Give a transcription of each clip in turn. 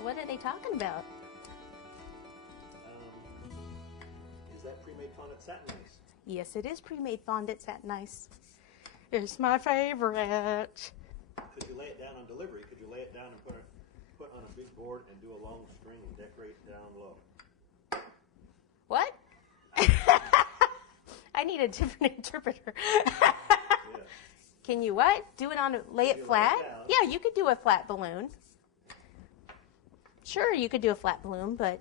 So what are they talking about? Is that pre-made fondant satin ice? Yes, it is pre-made fondant satin ice. It's my favorite. Could you lay it down on delivery? Could you lay it down and put on a big board and do a long string and decorate down low? What? I need a different interpreter. Yeah. Can you what? Do it on, lay it flat? Yeah, you could do a flat balloon. Sure, you could do a flat balloon, but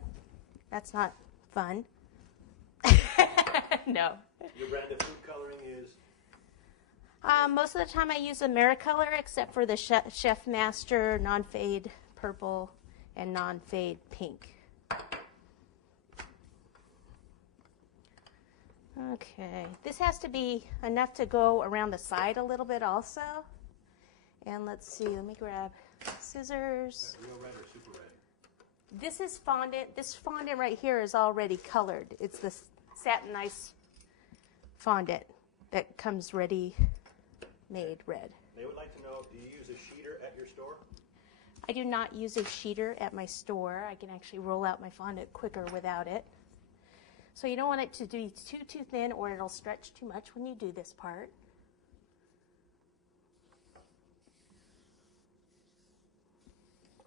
that's not fun. No. Your brand of food coloring is? Most of the time I use Americolor, except for the Chef Master non-fade purple and non-fade pink. Okay, this has to be enough to go around the side a little bit also. And let's see, let me grab scissors. Real red or super red? This is fondant. This fondant right here is already colored. It's the satin ice fondant that comes ready made red. They would like to know, do you use a sheeter at your store? I do not use a sheeter at my store. I can actually roll out my fondant quicker without it. So you don't want it to be too thin or it'll stretch too much when you do this part.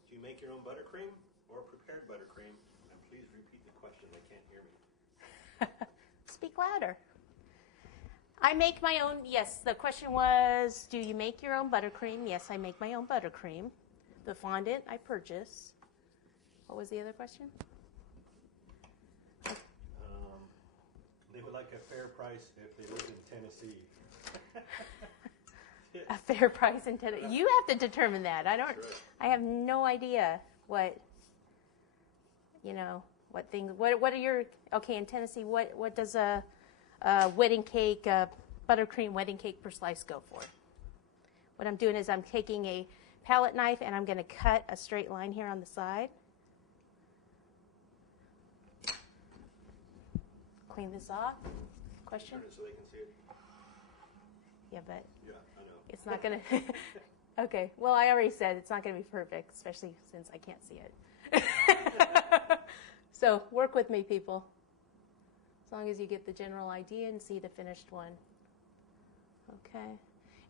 Do you make your own buttercream or prepared buttercream? And please repeat the question, they can't hear me. Speak louder. I make my own, yes, the question was, do you make your own buttercream? Yes, I make my own buttercream. The fondant I purchase. What was the other question? They would like a fair price if they live in Tennessee. A fair price in Tennessee. You have to determine that. I don't. Right. I have no idea what. You know what things. What are your okay in Tennessee? What does a wedding cake, buttercream wedding cake per slice go for? What I'm doing is I'm taking a palette knife and I'm going to cut a straight line here on the side. Clean this off. Question? Turn it so they can see it. Yeah, but Yeah, I know. it's not going to... Okay, well, I already said it's not going to be perfect, especially since I can't see it. So work with me, people. As long as you get the general idea and see the finished one. Okay.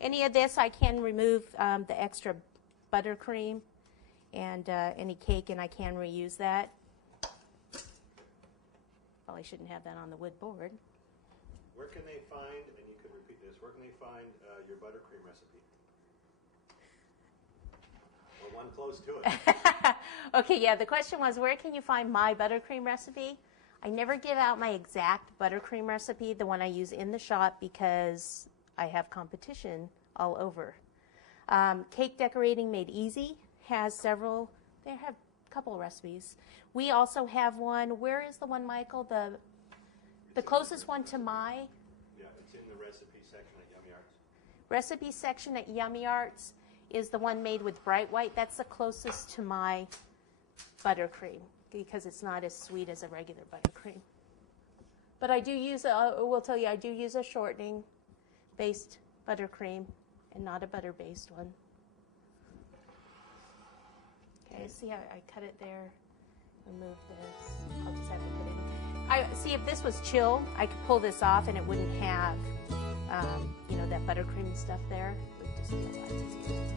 Any of this, I can remove the extra buttercream and any cake, and I can reuse that. Probably shouldn't have that on the wood board. Where can they find, and you could repeat this, where can they find your buttercream recipe? Or one close to it. Okay, yeah, the question was, where can you find my buttercream recipe? I never give out my exact buttercream recipe, the one I use in the shop, because I have competition all over. Cake Decorating Made Easy has several, they have a couple of recipes. We also have one, where is the one, Michael? The closest one to my? Yeah, it's in the recipe section at YummyArts. Recipe section at YummyArts is the one made with bright white. That's the closest to my buttercream because it's not as sweet as a regular buttercream. But I do use, will tell you, I do use a shortening-based buttercream and not a butter-based one. Okay, see how I cut it there? Remove this. I'll just have to put it in. See, if this was chilled, I could pull this off and it wouldn't have, you know, that buttercream stuff there. It would just be a lot easier.